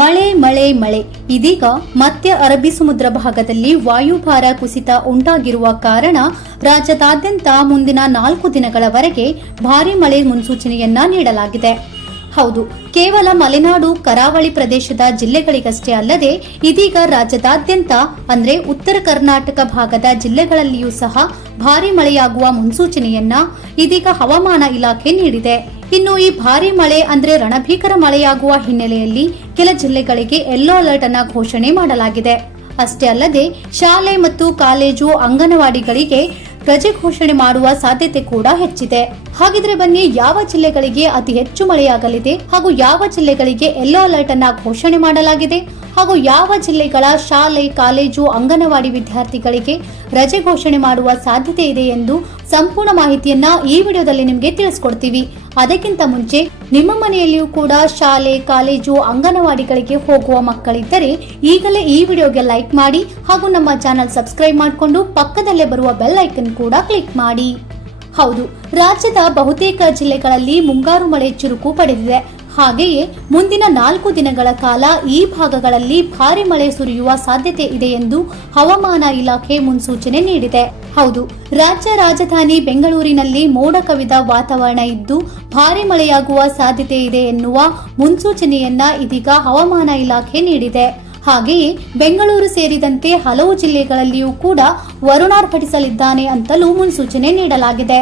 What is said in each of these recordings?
ಮಳೆ ಮಳೆ ಮಳೆ. ಇದೀಗ ಮತ್ತೆ ಅರಬ್ಬಿ ಸಮುದ್ರ ಭಾಗದಲ್ಲಿ ವಾಯುಭಾರ ಕುಸಿತ ಉಂಟಾಗಿರುವ ಕಾರಣ ರಾಜ್ಯದಾದ್ಯಂತ ಮುಂದಿನ ನಾಲ್ಕು ದಿನಗಳವರೆಗೆ ಭಾರಿ ಮಳೆ ಮುನ್ಸೂಚನೆಯನ್ನ ನೀಡಲಾಗಿದೆ. ಹೌದು, ಕೇವಲ ಮಲೆನಾಡು, ಕರಾವಳಿ ಪ್ರದೇಶದ ಜಿಲ್ಲೆಗಳಿಗಷ್ಟೇ ಅಲ್ಲದೆ ಇದೀಗ ರಾಜ್ಯದಾದ್ಯಂತ, ಅಂದ್ರೆ ಉತ್ತರ ಕರ್ನಾಟಕ ಭಾಗದ ಜಿಲ್ಲೆಗಳಲ್ಲಿಯೂ ಸಹ ಭಾರಿ ಮಳೆಯಾಗುವ ಮುನ್ಸೂಚನೆಯನ್ನ ಇದೀಗ ಹವಾಮಾನ ಇಲಾಖೆ ನೀಡಿದೆ. ಇನ್ನು ಈ ಭಾರಿ ಮಳೆ ಅಂದ್ರೆ ರಣಭೀಕರ ಮಳೆಯಾಗುವ ಹಿನ್ನೆಲೆಯಲ್ಲಿ ಕೆಲ ಜಿಲ್ಲೆಗಳಿಗೆ ಯೆಲ್ಲೋ ಅಲರ್ಟ್ ಅನ್ನ ಘೋಷಣೆ ಮಾಡಲಾಗಿದೆ. ಅಷ್ಟೇ ಅಲ್ಲದೆ ಶಾಲೆ ಮತ್ತು ಕಾಲೇಜು ಅಂಗನವಾಡಿಗಳಿಗೆ ರಜೆ ಘೋಷಣೆ ಮಾಡುವ ಸಾಧ್ಯತೆ ಕೂಡ ಹೆಚ್ಚಿದೆ. ಹಾಗಿದ್ರೆ ಬನ್ನಿ ಯಾವ ಜಿಲ್ಲೆಗಳಿಗೆ ಅತಿ ಹೆಚ್ಚು ಮಳೆಯಾಗಲಿದೆ ಹಾಗೂ ಯಾವ ಜಿಲ್ಲೆಗಳಿಗೆ ಯೆಲ್ಲೋ ಅಲರ್ಟ್ ಅನ್ನ ಘೋಷಣೆ ಮಾಡಲಾಗಿದೆ ಹಾಗೂ ಯಾವ ಜಿಲ್ಲೆಗಳ ಶಾಲೆ, ಕಾಲೇಜು, ಅಂಗನವಾಡಿ ವಿದ್ಯಾರ್ಥಿಗಳಿಗೆ ರಜೆ ಘೋಷಣೆ ಮಾಡುವ ಸಾಧ್ಯತೆ ಇದೆ ಎಂದು ಸಂಪೂರ್ಣ ಮಾಹಿತಿಯನ್ನ ಈ ವಿಡಿಯೋದಲ್ಲಿ ನಿಮಗೆ ತಿಳಿಸ್ಕೊಡ್ತೀವಿ. ಅದಕ್ಕಿಂತ ಮುಂಚೆ ನಿಮ್ಮ ಮನೆಯಲ್ಲಿಯೂ ಕೂಡ ಶಾಲೆ, ಕಾಲೇಜು, ಅಂಗನವಾಡಿಗಳಿಗೆ ಹೋಗುವ ಮಕ್ಕಳಿದ್ದರೆ ಈಗಲೇ ಈ ವಿಡಿಯೋಗೆ ಲೈಕ್ ಮಾಡಿ ಹಾಗೂ ನಮ್ಮ ಚಾನಲ್ ಸಬ್ಸ್ಕ್ರೈಬ್ ಮಾಡಿಕೊಂಡು ಪಕ್ಕದಲ್ಲೇ ಬರುವ ಬೆಲ್ ಐಕನ್ ಕೂಡ ಕ್ಲಿಕ್ ಮಾಡಿ. ಹೌದು, ರಾಜ್ಯದ ಬಹುತೇಕ ಜಿಲ್ಲೆಗಳಲ್ಲಿ ಮುಂಗಾರು ಮಳೆ ಚುರುಕು ಪಡೆದಿದೆ. ಹಾಗೆಯೇ ಮುಂದಿನ ನಾಲ್ಕು ದಿನಗಳ ಕಾಲ ಈ ಭಾಗಗಳಲ್ಲಿ ಭಾರಿ ಮಳೆ ಸುರಿಯುವ ಸಾಧ್ಯತೆ ಇದೆ ಎಂದು ಹವಾಮಾನ ಇಲಾಖೆ ಮುನ್ಸೂಚನೆ ನೀಡಿದೆ. ಹೌದು, ರಾಜ್ಯ ರಾಜಧಾನಿ ಬೆಂಗಳೂರಿನಲ್ಲಿ ಮೋಡ ಕವಿದ ವಾತಾವರಣ ಇದ್ದು ಭಾರಿ ಮಳೆಯಾಗುವ ಸಾಧ್ಯತೆ ಇದೆ ಎನ್ನುವ ಮುನ್ಸೂಚನೆಯನ್ನ ಇದೀಗ ಹವಾಮಾನ ಇಲಾಖೆ ನೀಡಿದೆ. ಹಾಗೆಯೇ ಬೆಂಗಳೂರು ಸೇರಿದಂತೆ ಹಲವು ಜಿಲ್ಲೆಗಳಲ್ಲಿಯೂ ಕೂಡ ವರುಣಾರ್ಭಟಿಸಲಿದ್ದಾನೆ ಅಂತಲೂ ಮುನ್ಸೂಚನೆ ನೀಡಲಾಗಿದೆ.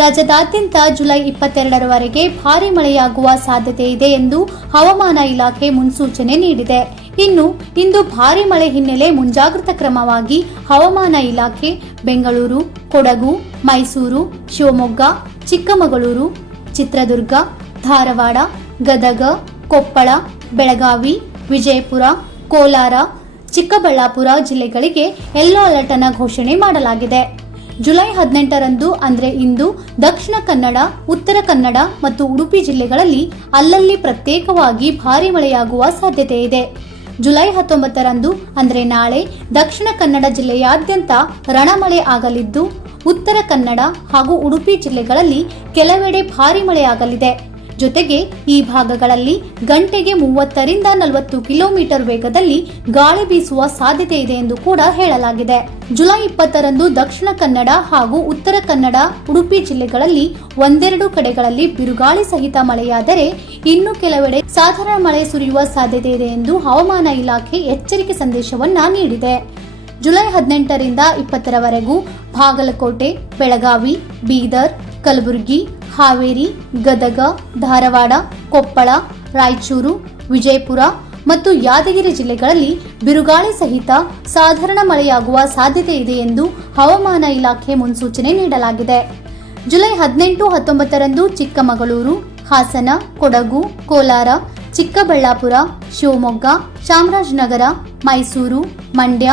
ರಾಜ್ಯದಾದ್ಯಂತ ಜುಲೈ ಇಪ್ಪತ್ತೆರಡರವರೆಗೆ ಭಾರಿ ಮಳೆಯಾಗುವ ಸಾಧ್ಯತೆ ಇದೆ ಎಂದು ಹವಾಮಾನ ಇಲಾಖೆ ಮುನ್ಸೂಚನೆ ನೀಡಿದೆ. ಇನ್ನು, ಇಂದು ಭಾರಿ ಮಳೆ ಹಿನ್ನೆಲೆ ಮುಂಜಾಗ್ರತಾ ಕ್ರಮವಾಗಿ ಹವಾಮಾನ ಇಲಾಖೆ ಬೆಂಗಳೂರು, ಕೊಡಗು, ಮೈಸೂರು, ಶಿವಮೊಗ್ಗ, ಚಿಕ್ಕಮಗಳೂರು, ಚಿತ್ರದುರ್ಗ, ಧಾರವಾಡ, ಗದಗ, ಕೊಪ್ಪಳ, ಬೆಳಗಾವಿ, ವಿಜಯಪುರ, ಕೋಲಾರ, ಚಿಕ್ಕಬಳ್ಳಾಪುರ ಜಿಲ್ಲೆಗಳಿಗೆ ಯೆಲ್ಲೋ ಅಲರ್ಟ್ ಅನ್ನ ಘೋಷಣೆ ಮಾಡಲಾಗಿದೆ. ಜುಲೈ ಹದಿನೆಂಟರಂದು, ಅಂದರೆ ಇಂದು, ದಕ್ಷಿಣ ಕನ್ನಡ, ಉತ್ತರ ಕನ್ನಡ ಮತ್ತು ಉಡುಪಿ ಜಿಲ್ಲೆಗಳಲ್ಲಿ ಅಲ್ಲಲ್ಲಿ ಪ್ರತ್ಯೇಕವಾಗಿ ಭಾರಿ ಮಳೆಯಾಗುವ ಸಾಧ್ಯತೆ ಇದೆ. ಜುಲೈ ಹತ್ತೊಂಬತ್ತರಂದು, ಅಂದರೆ ನಾಳೆ, ದಕ್ಷಿಣ ಕನ್ನಡ ಜಿಲ್ಲೆಯಾದ್ಯಂತ ರಣಮಳೆ ಆಗಲಿದ್ದು, ಉತ್ತರ ಕನ್ನಡ ಹಾಗೂ ಉಡುಪಿ ಜಿಲ್ಲೆಗಳಲ್ಲಿ ಕೆಲವೆಡೆ ಭಾರಿ ಮಳೆಯಾಗಲಿದೆ. ಜೊತೆಗೆ ಈ ಭಾಗಗಳಲ್ಲಿ ಗಂಟೆಗೆ ಮೂವತ್ತರಿಂದ ನಲವತ್ತು ಕಿಲೋಮೀಟರ್ ವೇಗದಲ್ಲಿ ಗಾಳಿ ಬೀಸುವ ಸಾಧ್ಯತೆ ಇದೆ ಎಂದು ಕೂಡ ಹೇಳಲಾಗಿದೆ. ಜುಲೈ ಇಪ್ಪತ್ತರಂದು ದಕ್ಷಿಣ ಕನ್ನಡ ಹಾಗೂ ಉತ್ತರ ಕನ್ನಡ, ಉಡುಪಿ ಜಿಲ್ಲೆಗಳಲ್ಲಿ ಒಂದೆರಡು ಕಡೆಗಳಲ್ಲಿ ಬಿರುಗಾಳಿ ಸಹಿತ ಮಳೆಯಾದರೆ ಇನ್ನು ಕೆಲವೆಡೆ ಸಾಧಾರಣ ಮಳೆ ಸುರಿಯುವ ಸಾಧ್ಯತೆ ಇದೆ ಎಂದು ಹವಾಮಾನ ಇಲಾಖೆ ಎಚ್ಚರಿಕೆ ಸಂದೇಶವನ್ನ ನೀಡಿದೆ. ಜುಲೈ ಹದಿನೆಂಟರಿಂದ ಇಪ್ಪತ್ತರವರೆಗೂ ಬಾಗಲಕೋಟೆ, ಬೆಳಗಾವಿ, ಬೀದರ್ ಕಲಬುರಗಿ, ಹಾವೇರಿ, ಗದಗ, ಧಾರವಾಡ, ಕೊಪ್ಪಳ, ರಾಯಚೂರು, ವಿಜಯಪುರ ಮತ್ತು ಯಾದಗಿರಿ ಜಿಲ್ಲೆಗಳಲ್ಲಿ ಬಿರುಗಾಳಿ ಸಹಿತ ಸಾಧಾರಣ ಮಳೆಯಾಗುವ ಸಾಧ್ಯತೆ ಇದೆ ಎಂದು ಹವಾಮಾನ ಇಲಾಖೆ ಮುನ್ಸೂಚನೆ ನೀಡಲಾಗಿದೆ. ಜುಲೈ ಹದಿನೆಂಟು, ಹತ್ತೊಂಬತ್ತರಂದು ಚಿಕ್ಕಮಗಳೂರು, ಹಾಸನ, ಕೊಡಗು, ಕೋಲಾರ, ಚಿಕ್ಕಬಳ್ಳಾಪುರ, ಶಿವಮೊಗ್ಗ, ಚಾಮರಾಜನಗರ, ಮೈಸೂರು, ಮಂಡ್ಯ,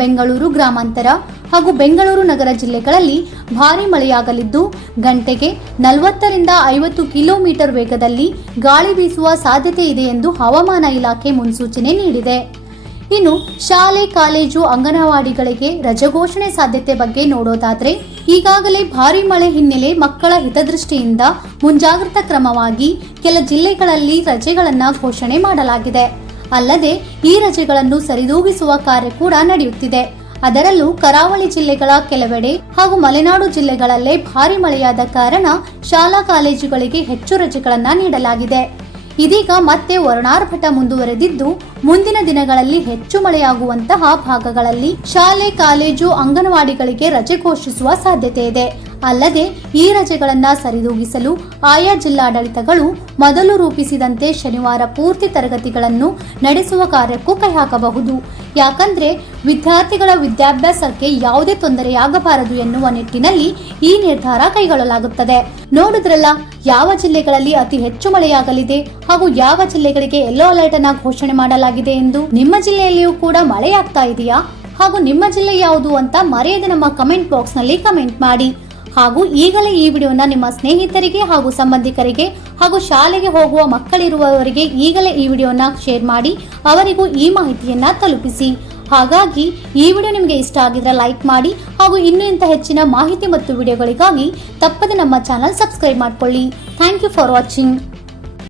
ಬೆಂಗಳೂರು ಗ್ರಾಮಾಂತರ ಹಾಗೂ ಬೆಂಗಳೂರು ನಗರ ಜಿಲ್ಲೆಗಳಲ್ಲಿ ಭಾರಿ ಮಳೆಯಾಗಲಿದ್ದು, ಗಂಟೆಗೆ ನಲವತ್ತರಿಂದ ಐವತ್ತು ಕಿಲೋಮೀಟರ್ ವೇಗದಲ್ಲಿ ಗಾಳಿ ಬೀಸುವ ಸಾಧ್ಯತೆ ಇದೆ ಎಂದು ಹವಾಮಾನ ಇಲಾಖೆ ಮುನ್ಸೂಚನೆ ನೀಡಿದೆ. ಇನ್ನು ಶಾಲೆ, ಕಾಲೇಜು, ಅಂಗನವಾಡಿಗಳಿಗೆ ರಜೆ ಘೋಷಣೆ ಸಾಧ್ಯತೆ ಬಗ್ಗೆ ನೋಡೋದಾದ್ರೆ, ಈಗಾಗಲೇ ಭಾರಿ ಮಳೆ ಹಿನ್ನೆಲೆ ಮಕ್ಕಳ ಹಿತದೃಷ್ಟಿಯಿಂದ ಮುಂಜಾಗ್ರತಾ ಕ್ರಮವಾಗಿ ಕೆಲ ಜಿಲ್ಲೆಗಳಲ್ಲಿ ರಜೆಗಳನ್ನು ಘೋಷಣೆ ಮಾಡಲಾಗಿದೆ. ಅಲ್ಲದೆ ಈ ರಜೆಗಳನ್ನು ಸರಿದೂಗಿಸುವ ಕಾರ್ಯ ಕೂಡ ನಡೆಯುತ್ತಿದೆ. ಅದರಲ್ಲೂ ಕರಾವಳಿ ಜಿಲ್ಲೆಗಳ ಕೆಲವೆಡೆ ಹಾಗೂ ಮಲೆನಾಡು ಜಿಲ್ಲೆಗಳಲ್ಲೇ ಭಾರಿ ಮಳೆಯಾದ ಕಾರಣ ಶಾಲಾ ಕಾಲೇಜುಗಳಿಗೆ ಹೆಚ್ಚು ರಜೆಗಳನ್ನು ನೀಡಲಾಗಿದೆ. ಇದೀಗ ಮತ್ತೆ ವರುಣಾರ್ಭಟ ಮುಂದುವರೆದಿದ್ದು, ಮುಂದಿನ ದಿನಗಳಲ್ಲಿ ಹೆಚ್ಚು ಮಳೆಯಾಗುವಂತಹ ಭಾಗಗಳಲ್ಲಿ ಶಾಲೆ, ಕಾಲೇಜು, ಅಂಗನವಾಡಿಗಳಿಗೆ ರಜೆ ಘೋಷಿಸುವ ಸಾಧ್ಯತೆ ಇದೆ. ಅಲ್ಲದೆ, ಈ ರಜೆಗಳನ್ನ ಸರಿದೂಗಿಸಲು ಆಯಾ ಜಿಲ್ಲಾಡಳಿತಗಳು ಮೊದಲು ರೂಪಿಸಿದಂತೆ ಶನಿವಾರ ಪೂರ್ತಿ ತರಗತಿಗಳನ್ನು ನಡೆಸುವ ಕಾರ್ಯಕ್ಕೂ ಕೈ ಹಾಕಬಹುದು. ಯಾಕಂದ್ರೆ ವಿದ್ಯಾರ್ಥಿಗಳ ವಿದ್ಯಾಭ್ಯಾಸಕ್ಕೆ ಯಾವುದೇ ತೊಂದರೆಯಾಗಬಾರದು ಎನ್ನುವ ನಿಟ್ಟಿನಲ್ಲಿ ಈ ನಿರ್ಧಾರ ಕೈಗೊಳ್ಳಲಾಗುತ್ತದೆ. ನೋಡಿದ್ರಲ್ಲ, ಯಾವ ಜಿಲ್ಲೆಗಳಲ್ಲಿ ಅತಿ ಹೆಚ್ಚು ಮಳೆಯಾಗಲಿದೆ ಹಾಗೂ ಯಾವ ಜಿಲ್ಲೆಗಳಿಗೆ ಯೆಲ್ಲೋ ಅಲರ್ಟ್ ಅನ್ನ ಘೋಷಣೆ ಮಾಡಲಾಗಿದೆ ಎಂದು? ನಿಮ್ಮ ಜಿಲ್ಲೆಯಲ್ಲಿಯೂ ಕೂಡ ಮಳೆಯಾಗ್ತಾ ಇದೆಯಾ? ಹಾಗೂ ನಿಮ್ಮ ಜಿಲ್ಲೆ ಯಾವುದು ಅಂತ ಮರೆಯದೆ ನಮ್ಮ ಕಮೆಂಟ್ ಬಾಕ್ಸ್ನಲ್ಲಿ ಕಮೆಂಟ್ ಮಾಡಿ. ಹಾಗೂ ಈಗಲೇ ಈ ವಿಡಿಯೋನ ನಿಮ್ಮ ಸ್ನೇಹಿತರಿಗೆ ಹಾಗೂ ಸಂಬಂಧಿಕರಿಗೆ ಹಾಗೂ ಶಾಲೆಗೆ ಹೋಗುವ ಮಕ್ಕಳಿರುವವರಿಗೆ ಈಗಲೇ ಈ ವಿಡಿಯೋನ ಶೇರ್ ಮಾಡಿ ಅವರಿಗೂ ಈ ಮಾಹಿತಿಯನ್ನ ತಲುಪಿಸಿ. ಹಾಗಾಗಿ ಈ ವಿಡಿಯೋ ನಿಮಗೆ ಇಷ್ಟ ಆಗಿದ್ರೆ ಲೈಕ್ ಮಾಡಿ ಹಾಗೂ ಇನ್ನೂ ಇಂಥ ಹೆಚ್ಚಿನ ಮಾಹಿತಿ ಮತ್ತು ವಿಡಿಯೋಗಳಿಗಾಗಿ ತಪ್ಪದೆ ನಮ್ಮ ಚಾನಲ್ ಸಬ್ಸ್ಕ್ರೈಬ್ ಮಾಡಿಕೊಳ್ಳಿ. Thank you for watching.